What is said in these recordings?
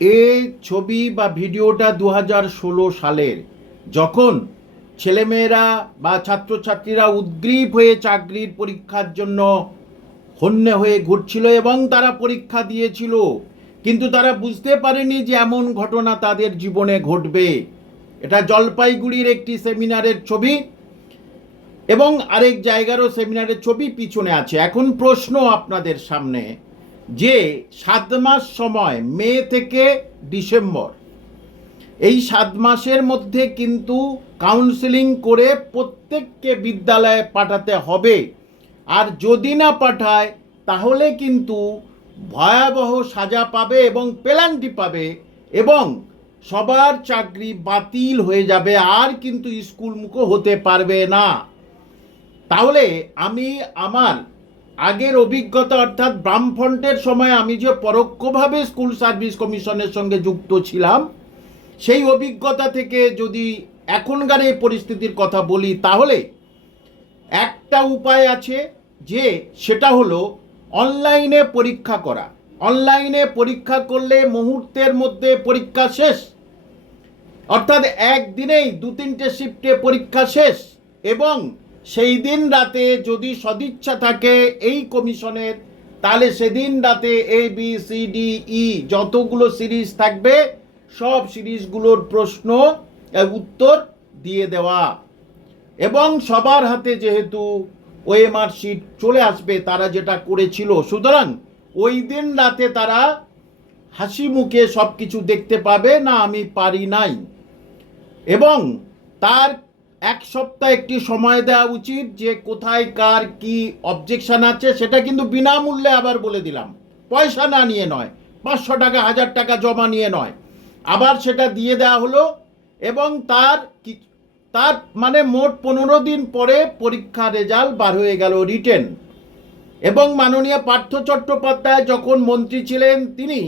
এই ছবি বা ভিডিওটা দু হাজার ষোলো সালের, যখন ছেলেমেয়েরা বা ছাত্রছাত্রীরা উদ্গ্রীব হয়ে চাকরির পরীক্ষার জন্য হন্যে হয়ে ঘুরছিল এবং তারা পরীক্ষা দিয়েছিল। কিন্তু তারা বুঝতে পারেনি যে এমন ঘটনা তাদের জীবনে ঘটবে। এটা জলপাইগুড়ির একটি সেমিনারের ছবি এবং আরেক জায়গারও সেমিনারের ছবি পিছনে আছে। এখন প্রশ্ন আপনাদের সামনে। যে সাত মাস সময়, মে থেকে ডিসেম্বর। এই সাত মাসের মধ্যে কিন্তু কাউন্সেলিং করে প্রত্যেককে বিদ্যালয়ে পাঠাতে হবে। আর যদি না পাঠায়, তাহলে কিন্তু ভয়াবহ সাজা পাবে এবং পেনাল্টি পাবে এবং সবার চাকরি বাতিল হয়ে যাবে, আর কিন্তু স্কুলমুখো হতে পারবে না। তাহলে আমি আমার আগের অভিজ্ঞতা অর্থাৎ বামফ্রন্টের সময় আমি যে পরোক্ষভাবে স্কুল সার্ভিস কমিশনের সঙ্গে যুক্ত ছিলাম, সেই অভিজ্ঞতা থেকে যদি এখনকার এই পরিস্থিতির কথা বলি, তাহলে একটা উপায় আছে যে সেটা হলো অনলাইনে পরীক্ষা করা। অনলাইনে পরীক্ষা করলে মুহূর্তের মধ্যে পরীক্ষা শেষ। অর্থাৎ একদিনেই দু তিনটে শিফটে পরীক্ষা শেষ এবং সেই দিন রাতে যদি সদিচ্ছা থাকে এই কমিশনের, তাহলে সেদিন রাতে A B C D E যতগুলো সিরিজ থাকবে, সব সিরিজগুলোর প্রশ্ন উত্তর দিয়ে দেওয়া। এবং সবার হাতে যেহেতু ওএমআর শিট চলে আসবে, তারা যেটা করেছিল, সুতরাং ওই দিন রাতে তারা হাসি মুখে সব কিছু দেখতে পাবে, না আমি পারি নাই। এবং তার এক সপ্তাহ একটি সময় দেওয়া উচিত যে কোথায় কার কি অবজেকশন আছে, সেটা কিন্তু বিনামূল্যে আবার বলে দিলাম। পয়সা না নিয়ে নয়, পাঁচশো টাকা, হাজার টাকা জমা নিয়ে নয়। আবার সেটা দিয়ে দেওয়া হলো এবং তার তার মানে মোট পনেরো দিন পরে পরীক্ষা রেজাল্ট বার হয়ে গেল রিটেন। এবং মাননীয় পার্থ চট্টোপাধ্যায় যখন মন্ত্রী ছিলেন, তিনি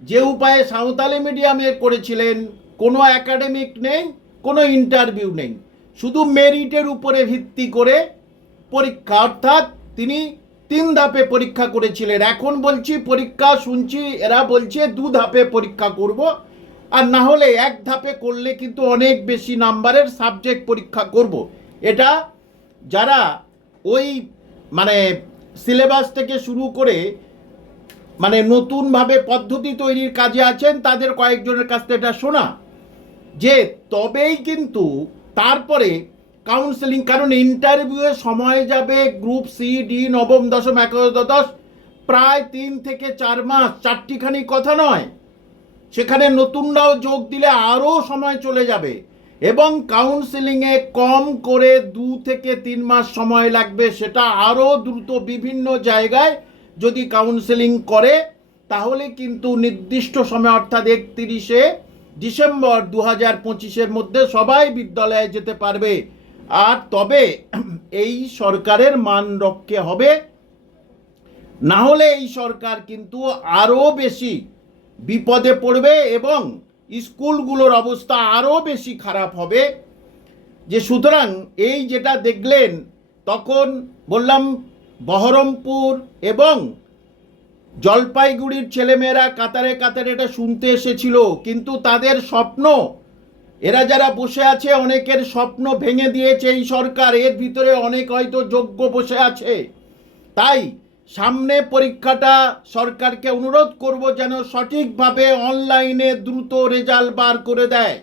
যে উপায়ে সাঁওতালি মিডিয়ামে করেছিলেন, কোনো একাডেমিক নেই, কোনো ইন্টারভিউ নেই। শুধু মেরিটের উপরে ভিত্তি করে পরীক্ষা, অর্থাৎ তিনি তিন ধাপে পরীক্ষা করেছিলেন। এখন বলছি পরীক্ষা শুনছি, এরা বলছে দু ধাপে পরীক্ষা করব। আর না হলে এক ধাপে করলে কিন্তু অনেক বেশি নাম্বারের সাবজেক্ট পরীক্ষা করব। এটা যারা ওই মানে সিলেবাস থেকে শুরু করে মানে নতুনভাবে পদ্ধতি তৈরির কাজে আছেন, তাদের কয়েকজনের কাছ থেকে এটা শোনা। যে তবেই কিন্তু তারপরে কাউন্সেলিং কারণ ইন্টারভিউয়ে সময় যাবে গ্রুপ সি ডি নবম, দশম, একাদশ প্রায় তিন থেকে চার মাস, চারটিখানি কথা নয়। সেখানে নতুনরাও যোগ দিলে আরও সময় চলে যাবে। এবং কাউন্সেলিংয়ে কম করে দু থেকে তিন মাস সময় লাগবে, সেটা আরও দ্রুত বিভিন্ন জায়গায় যদি কাউন্সেলিং করে, তাহলে কিন্তু নির্দিষ্ট সময়, অর্থাৎ একত্রিশে ডিসেম্বর দু হাজার পঁচিশের মধ্যে সবাই বিদ্যালয়ে যেতে পারবে। আর তবে এই সরকারের মান রক্ষে হবে। না হলে এই সরকার কিন্তু আরও বেশি বিপদে পড়বে এবং স্কুলগুলোর অবস্থা আরও বেশি খারাপ হবে। যে সুতরাং এই যেটা দেখলেন, তখন বললাম বহরমপুর এবং জলপাইগুড়ির ছেলেমেয়েরা কাতারে কাতারে এটা শুনতে এসেছিল, কিন্তু তাদের স্বপ্ন, এরা যারা বসে আছে অনেকের স্বপ্ন ভেঙে দিয়েছে এই সরকার, এর ভিতরে অনেক হয়তো যোগ্য বসে আছে। তাই সামনে পরীক্ষাটা সরকারকে অনুরোধ করব যেন সঠিকভাবে অনলাইনে দ্রুত রেজাল্ট বার করে দেয়।